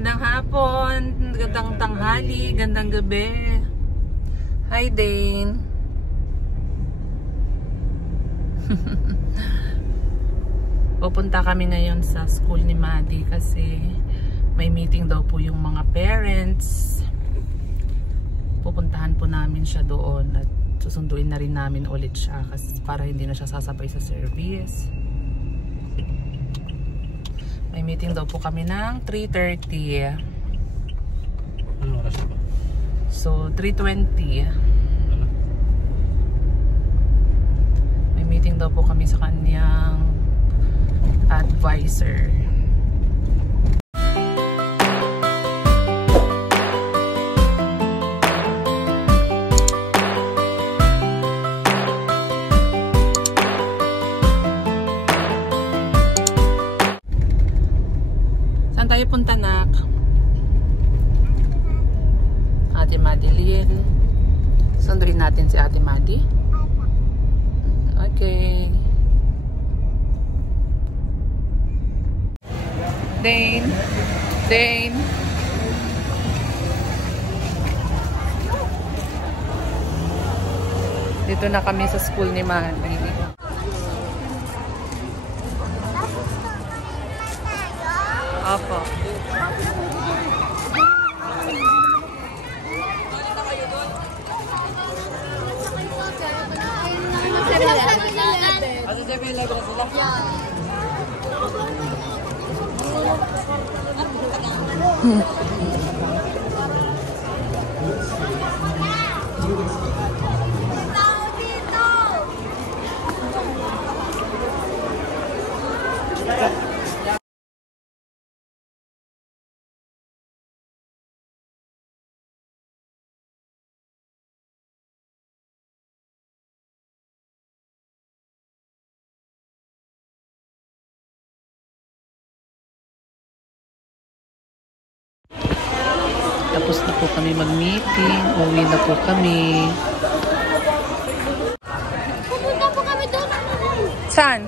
Magandang hapon, gandang tanghali, gandang gabi. Hi, Dane. Pupunta kami ngayon sa school ni Maddie kasi may meeting daw po yung mga parents. Pupuntahan po namin siya doon at susunduin na rin namin ulit siya kasi para hindi na siya sasabay sa service. May meeting daw po kami ng 3:30. Ano oras ba? So, 3:20. May meeting daw po kami sa kanyang advisor. Tayo punta, nak? Ate Madeline. Sunduin natin si Ate Maddie. Okay. Dane. Dane. Dito na kami sa school ni Maddie. Opo. Tapos na po kami mag-meeting. Uwi na po kami. Pupunta po kami doon. Saan?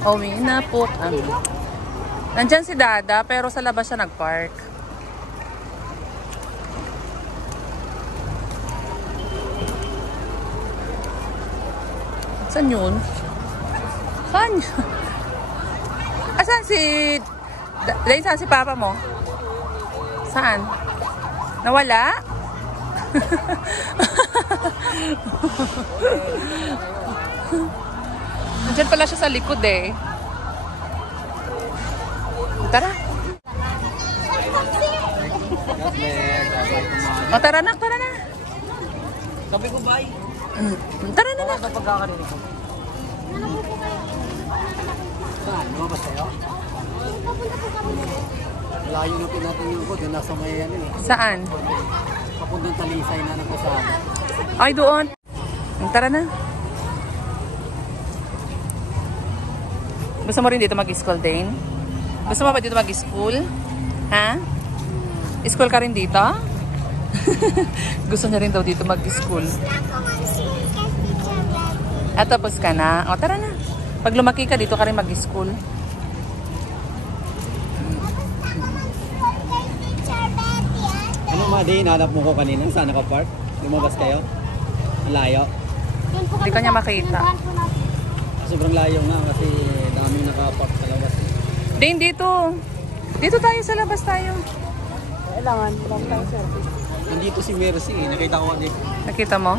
Uwi na po kami. Nandyan si Dada pero sa labas siya nag-park. Saan yun? Saan yun? Saan si... Dahil saan si Papa mo? Saan? Nawala? Nandiyan pala siya sa likod eh. Tara. O tara na, tara na. Sabi ko bye. Tara na na. Sa pagkakarinig ko. Saan? Lumabas kayo? Layo na tinatingin ko. Doon nasa may ano eh. Saan? Kapundang Talisay na nagkasama. Ay, doon. Tara na. Gusto mo rin dito mag-school, Dane? Gusto mo ba dito mag-school? Ha? School ka rin dito? Gusto niya rin daw dito mag-school. At tapos ka na? O, tara na. Pag lumaki ka, dito ka rin mag-school. Ano, Maddie? Nahanap mo ko kanina? Saan naka-park? Lumabas kayo? Layo? Hindi ka niya makita. Sobrang layo nga kasi daming naka-park sa labas. Dane, dito. Dito tayo sa labas tayo. Kailangan lang tayo service. Nandito si Mercy eh. Nakita ko dito. Nakita mo?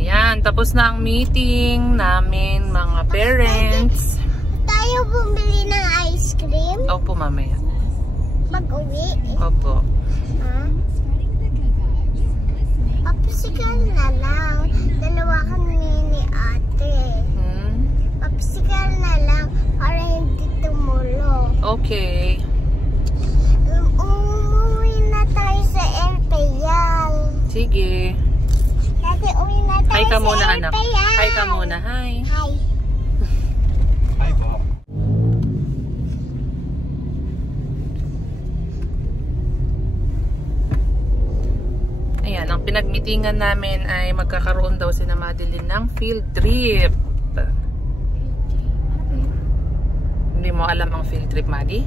Ayan, tapos na ang meeting namin, mga parents. Tayo bumili ng ice cream? Opo, mamaya. Mag-uwi? Opo. Ha? Papasikan na lang. Dalawa kami ni ate. Papasikan na lang para hindi tumulo. Okay. Umuwi na tayo sa LPL. Sige. Dad, Ate, uwi na tayo. Hi ka muna, sa anak. airplane. Hi ka muna. Hi. Hi. Hi po. Ayan, ang pinagmitingan namin ay magkakaroon daw si na Madeline ng field trip. Hindi mo alam ang field trip, Maddie?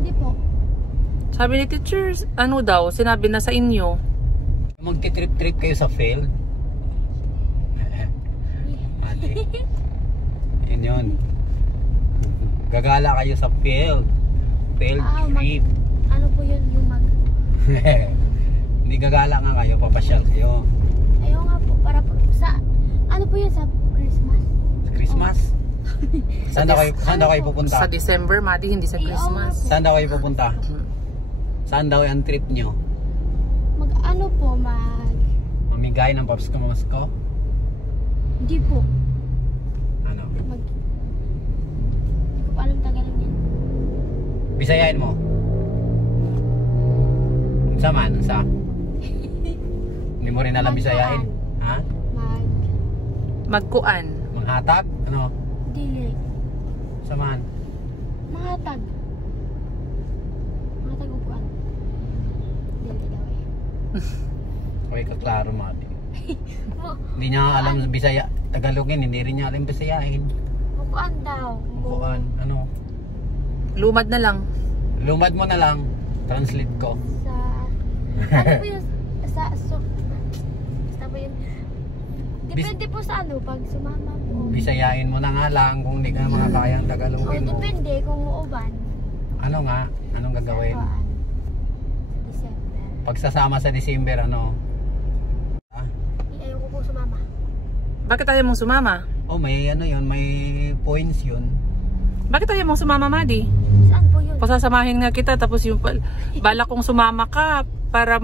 Hindi po. Sabi ni teachers, ano daw, sinabi na sa inyo. Magti-trip-trip kayo sa field? Ate. Yun yun. Gagala kayo sa field. Field trip. Ano po yun yung mag... Hindi gagala nga kayo, papasyal kayo. Ayaw nga po, para po sa... Ano po yun sa Christmas? Sa Christmas? Saan daw kayo pupunta? Sa December, Maddie, hindi sa Christmas. Saan daw kayo pupunta? Saan daw ang trip nyo? Ano po, Mamigay ng Pops Kumasko? Hindi po. Ano? Hindi ko pa alam Tagalog yan. Bisayain mo? Unsa man? Unsa? Hindi mo rin alam bisayain? Ha? Magkuan. Manghatag? Ano? Dili. Samahan? Mahatag. Mahatag upuan. Dili daw eh. Okay, kaklaro Mati. Hindi niya alam Bisaya. Tagalogin, hindi rin niya alam bisayain. Upuan daw. Bukuan, ano? Lumad na lang. Lumad mo na lang. Translate ko. Ano po yun? Basta po yun. Depende po sa ano, pag sumama po. Bisayain mo na nga lang kung hindi ka makakaya ang Tagalogin mo. Depende kung uuban. Ano nga? Anong gagawin? Sa December. Pagsasama sa December, ano? Ayaw ko po sumama. Bakit ayaw mong sumama? Oh, may ano yun, may points yun. Bakit ayaw mong sumama, Maddie? Saan po yun? Pasasamahin nga kita, tapos yung balak kong sumama ka para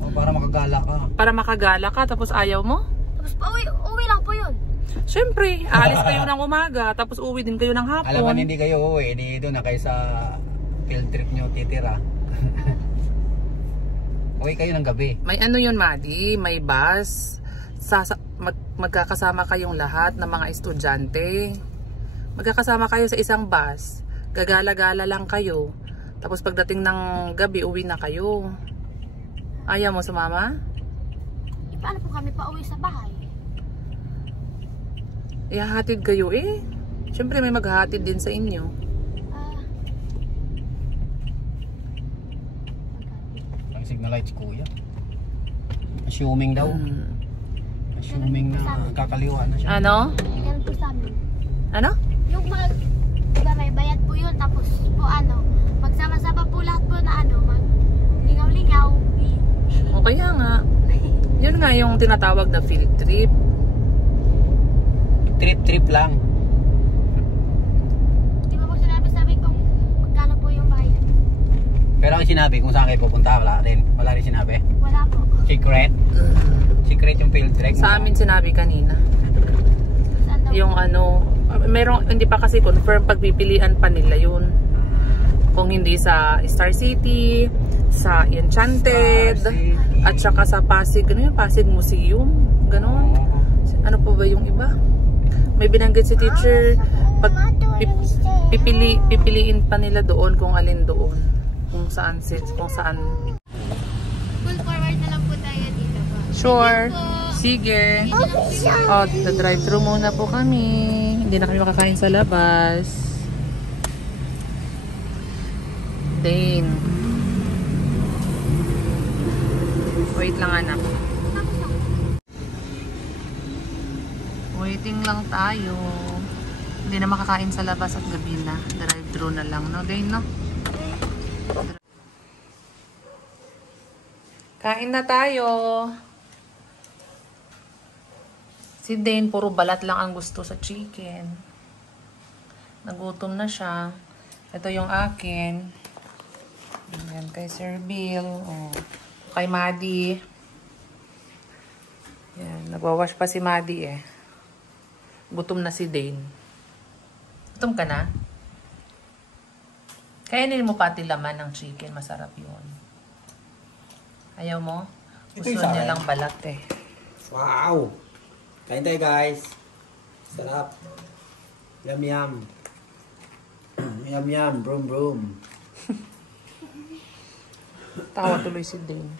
Oh, para makagala ka, tapos ayaw mo? Tapos pa uwi lang po yun. Siyempre, aalis kayo ng umaga, tapos uwi din kayo ng hapon. Alam mo, hindi kayo uwi, di doon na kayo sa field trip nyo titira. Uwi kayo ng gabi. May ano yun, Maddie, may bus. Magkakasama kayong lahat ng mga estudyante. Magkakasama kayo sa isang bus. Gagala-gala lang kayo. Tapos pagdating ng gabi, uwi na kayo. Ayaw mo sumama? Paano po kami pa uwi sa bahay? Ihahatid kayo eh. Siyempre may maghahatid din sa inyo. Ang signalites kuya. Assuming daw. Assuming na kakaliwa na siya. Ano? Ganun po sa amin. Ano? Yung diba may bayad po yun, tapos po ano, magsama-sama po lahat po na ano, maglingaw-lingaw. O kaya nga. Yun nga yung tinatawag na field trip. Trip lang. Di ba po sabi kung magkano po yung bayad? Pero ang sinabi kung saan kayo pupunta, wala rin sinabi. Wala po. Secret? Secret yung field trip? Sa amin sinabi kanina. Saan daw? Yung ano, hindi pa kasi confirm, pagpipilian pa nila yun. Kung hindi sa Star City, sa Enchanted, at saka sa Pasig, ano yung Pasig Museum, ganon. Ano pa ba yung iba? May binanggit si teacher, pipiliin pa nila doon kung alin doon, kung saan. Full forward na lang po tayo dito po. Sure. Sige. Oh, drive-thru muna po kami. Hindi na kami makakain sa labas. Dane. Wait lang, anak. Waiting lang tayo. Hindi na makakain sa labas at gabi na. Drive-thru na lang, no? Dane, no? Kain na tayo. Si Dane, puro balat lang ang gusto sa chicken. Nagutom na siya. Ito yung akin. Ayan, kay Sir Bill. Oh. Kay Maddie. Ayan, nagwawash pa si Maddie eh. Gutom na si Dane. Gutom ka na? Kainin mo pati laman ng chicken. Masarap yun. Ayaw mo? Gusto niya lang balat eh. Wow! Kain tayo guys. Sarap. Yum yum. Yum yum. Brum brum. Tawa tuloy si Dane.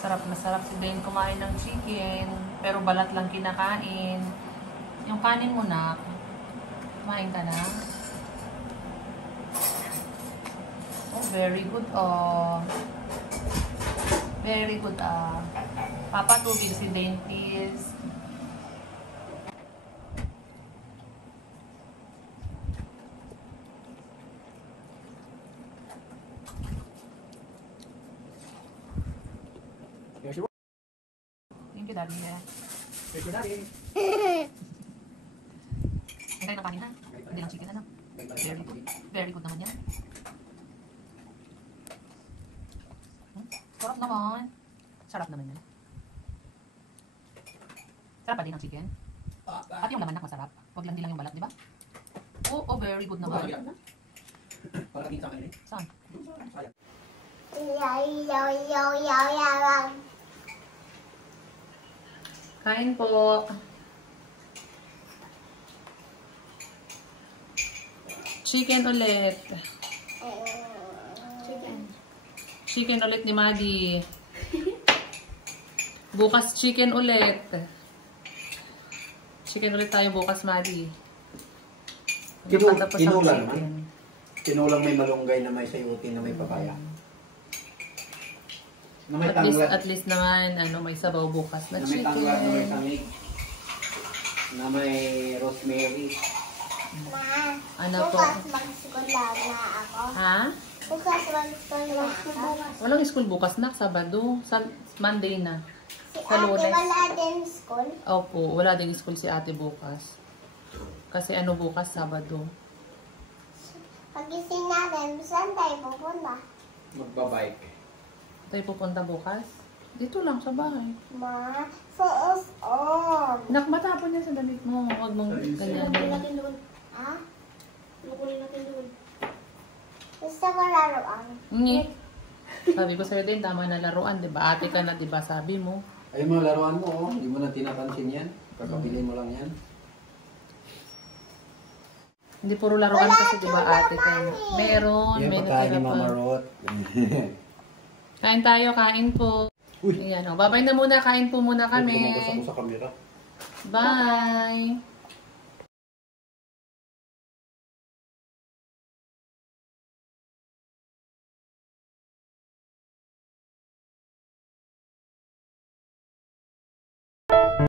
Sarap na sarap si Dane kumain ng chicken. Pero balat lang kinakain. Yung kanin mo na, kumain ka na. Oh, very good. Oh. Very good. Papa, tubig si Dane, please. Thank you, Daddy. Thank you, Daddy. Ang kain ng kanin, ha? Hindi lang chicken, ano? Very good. Very good naman yan. Sarap naman. Sarap naman yan. Sarap pa din ang chicken. At yung laman nak masarap. Huwag lang din lang yung balat, di ba? Oh, very good naman. Para kita ka nila. Saan? Kain po. Chicken ulit. Chicken ulit ni Maddie. Bukas chicken ulit. Chicken ulit tayo bukas, Maddie. Magtatapos ang Tinulang chicken. naman. Tinulang may malunggay na may sayuti na may papaya. Na may tanglad. At least naman, may sabaw bukas na Na may chicken. tanglad, na may tamig. Na may rosemary. Ano po? Bukas mag-school lang na ako. Ha? Bukas mag-school na ako. Walang school bukas na, Sabado. Monday na. Si Sa ate Lunes. wala din school. Opo, wala din school si ate bukas. Kasi bukas, Sabado. Pagising natin, saan tayo pupunta? Magbabike. Tayo pupunta bukas? Dito lang, sa bahay. Ma, sa SM. Nak, matapon yan sa damit mo. Huwag mong ganyan. doon. Ha? Lukunin natin doon. Gusto ko laruan. Ngi. Sabi ko sa'yo din, tama na laruan, di ba? Ate ka na, di ba? Sabi mo. Ay, mga laruan mo, oh. Hindi mo na tinapansin yan. Kakabili mo lang yan. Hindi puro laruan kasi, di ba, ate ka na. Meron, Yan, may pagkain ni natira Mama pa. Rot. Kain tayo, kain po. Uy. Ayan, babay na muna, kain po muna kami. Tumagos ako sa camera. Bye!